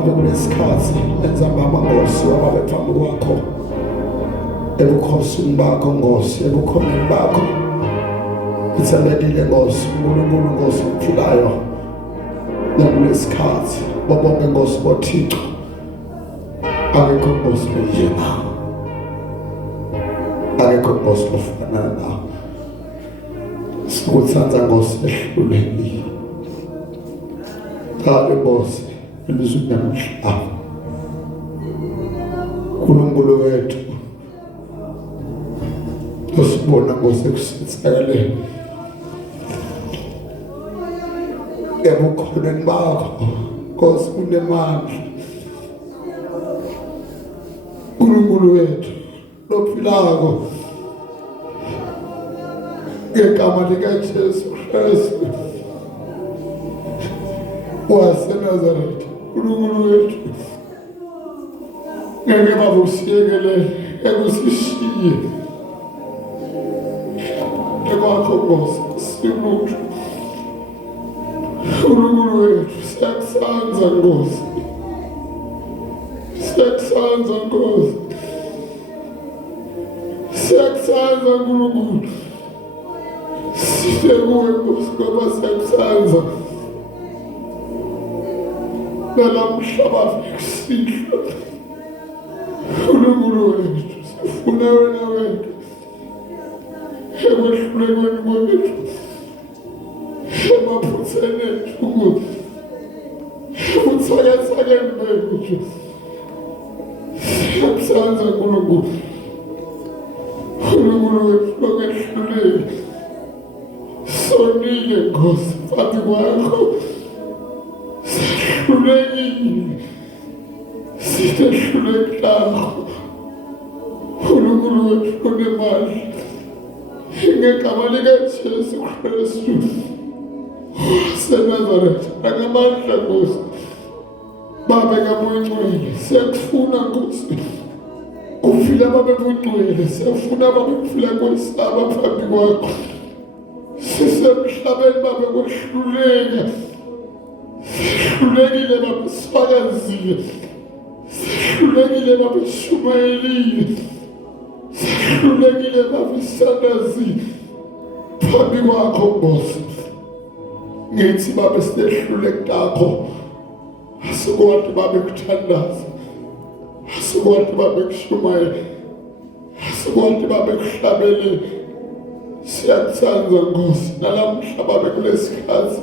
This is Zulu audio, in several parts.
Nalapha kulesikhathi enza baba Nkosi wababe phambi kwakho ebukhosini bakho Nkosi ebukhomeni bakho ithembekile Nkosi uNkulunkulu Nkosi ophilayo nakulesikhathi babonke Nkosi boThixo akekho Nkosi njena akekho Nkosi ofana nawe sikuthanza Nkosi ehlulekile Kale Nkosi elizweni namhlanje uNkulunkulu wethu usibona Nkosi ekusithakaleni ebukhoneni bakho Nkosi unemandla uNkulunkulu wethu lophilako ngegama likaJesu Kristu waseNazaretha uNkulunkulu wethu ngeke babusiyekelele ekusishiye ekwakho Nkosi sibuhle uNkulunkulu wethu siyakusanza Nkosi siyakusanza Nkosi siyakusanza uNkulunkulu sikuwe Nkosi ngoba siyakusanza nalamhlaba kusihlwa uNkulunkulu wethu sifuna wena wethu ekwehlulekweni kwethu emaphutheni ethu ubuthakathakeni bethu siyakusanza uNkulunkulu uNkulunkulu wethu lokwehluleka sonile Nkosi phambi kwakho sehlulekile sisehlulekilakho uNkulunkulu wethu unemandla ngegama likaJesu Kristu waseNazaretha angamandla Nkosi Baba kaMngcwele siyakufuna Nkosi kufile babebungcwele siyafuna babekufile kwesaba phambi kwakho sisemhlabeni babekwehluleka sehlulekile babesifakazile sehlulekile babeshumayelile sehlulekile babesandazile phambi kwakho Nkosi ngithi babe sihluleke takho asikwazi babekuthandaza asikwazi babekushumayela asikwazi babekuhlabelele siyakusanza Nkosi nalamhla babe kulesikhathi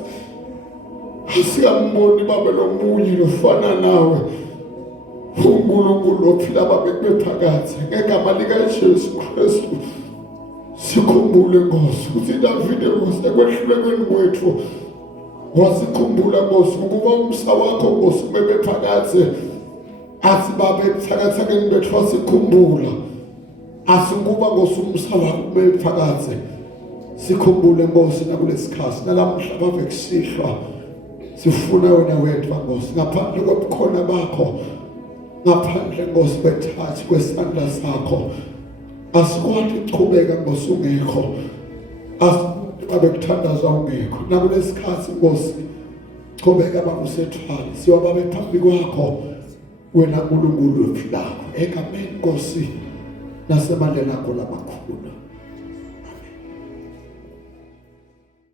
asiyamboni babe lomunye lofana nawe uNkulunkulu ophila babe bephakathi ngegama likaJesu Kristu sikhumbule Nkosi ukuthi Davide Nkosi ekwehlulekweni kwethu wasikhumbula Nkosi ukuba umsa wakho Nkosi bebephakathi athi babe ebuthakathakeni bethu wasikhumbula asikuba Nkosi umsa wakho bebephakathi sikhumbule Nkosi nakulesikhathi nalamhla babe kusihlwa sifuna wena wethu Nkosi ngaphandle kobukhona bakho ngaphandle Nkosi kwethathi kwesandla sakho asikwazi ukuchubeka Nkosi ungekho asikwazi ukuthandaza ungekho nakulesikhathi Nkosi chubeka bakusethwala siyobabe phambi kwakho wena uNkulunkulu ophilayo egameni Nkosi nasemandleni akho lamakhulu